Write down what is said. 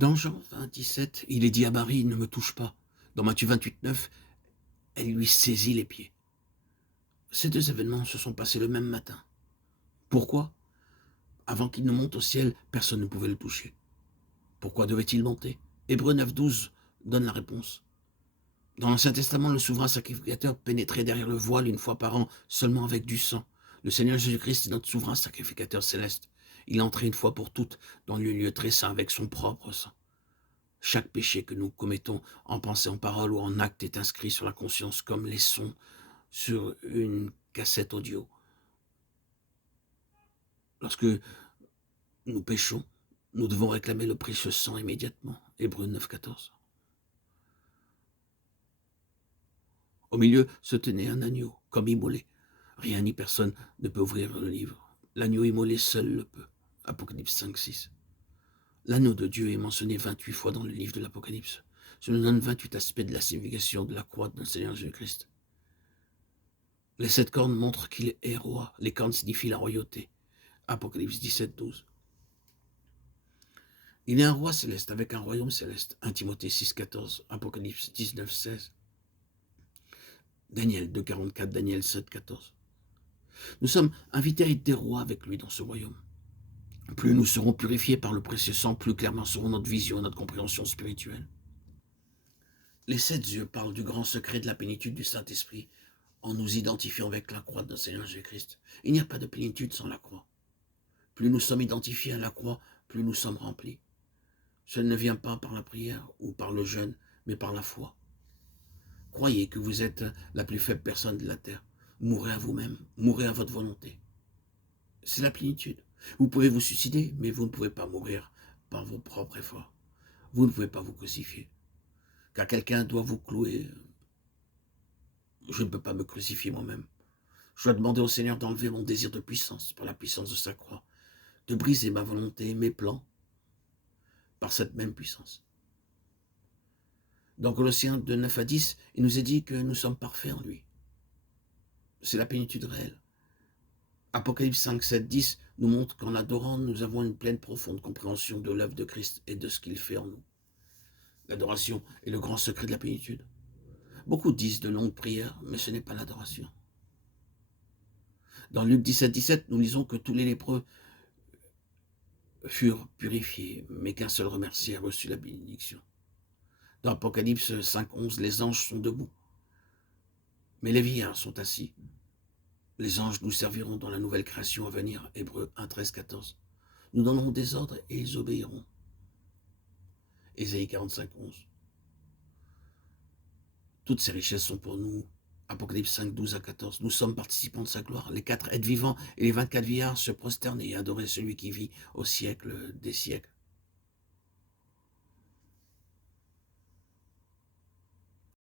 Dans Jean 20, 17, il est dit à Marie: «Ne me touche pas». Dans Matthieu 28, 9, elle lui saisit les pieds. Ces 2 événements se sont passés le même matin. Pourquoi? Avant qu'il ne monte au ciel, personne ne pouvait le toucher. Pourquoi devait-il monter? Hébreux 9, 12 donne la réponse. Dans l'Ancien Testament, le souverain sacrificateur pénétrait derrière le voile une fois par an, seulement avec du sang. Le Seigneur Jésus-Christ est notre souverain sacrificateur céleste. Il entrait une fois pour toutes dans le lieu très saint avec son propre sang. Chaque péché que nous commettons en pensée, en parole ou en acte est inscrit sur la conscience comme les sons sur une cassette audio. Lorsque nous péchons, nous devons réclamer le précieux sang immédiatement. Hébreux 9, 14. Au milieu se tenait un agneau, comme immolé. Rien ni personne ne peut ouvrir le livre. L'agneau immolé seul le peut. Apocalypse 5, 6. L'agneau de Dieu est mentionné 28 fois dans le livre de l'Apocalypse. Cela nous donne 28 aspects de la signification de la croix de notre Seigneur Jésus-Christ. Les 7 cornes montrent qu'il est roi. Les cornes signifient la royauté. Apocalypse 17, 12. Il est un roi céleste avec un royaume céleste. 1 Timothée 6, 14. Apocalypse 19, 16. Daniel 2, 44. Daniel 7, 14. Nous sommes invités à être des rois avec lui dans ce royaume. Plus nous serons purifiés par le précieux sang, plus clairement seront notre vision, notre compréhension spirituelle. Les 7 yeux parlent du grand secret de la plénitude du Saint-Esprit en nous identifiant avec la croix de notre Seigneur Jésus-Christ. Il n'y a pas de plénitude sans la croix. Plus nous sommes identifiés à la croix, plus nous sommes remplis. Cela ne vient pas par la prière ou par le jeûne, mais par la foi. Croyez que vous êtes la plus faible personne de la terre. Mourrez à vous-même, mourrez à votre volonté. C'est la plénitude. Vous pouvez vous suicider, mais vous ne pouvez pas mourir par vos propres efforts. Vous ne pouvez pas vous crucifier. Car quelqu'un doit vous clouer. Je ne peux pas me crucifier moi-même. Je dois demander au Seigneur d'enlever mon désir de puissance par la puissance de sa croix, de briser ma volonté, mes plans, par cette même puissance. Dans Colossiens 2, 9 à 10, il nous est dit que nous sommes parfaits en lui. C'est la plénitude réelle. Apocalypse 5, 7, 10 nous montre qu'en l'adorant, nous avons une pleine profonde compréhension de l'œuvre de Christ et de ce qu'il fait en nous. L'adoration est le grand secret de la plénitude. Beaucoup disent de longues prières, mais ce n'est pas l'adoration. Dans Luc 17, nous lisons que tous les lépreux furent purifiés, mais qu'un seul remercié a reçu la bénédiction. Dans Apocalypse 5, 11, les anges sont debout, mais les vieillards sont assis. Les anges nous serviront dans la nouvelle création à venir. Hébreux 1, 13, 14. Nous donnerons des ordres et ils obéiront. Ésaïe 45, 11. Toutes ces richesses sont pour nous. Apocalypse 5, 12 à 14. Nous sommes participants de sa gloire. Les 4 êtres vivants et les 24 vieillards se prosternent et adoraient celui qui vit au siècle des siècles.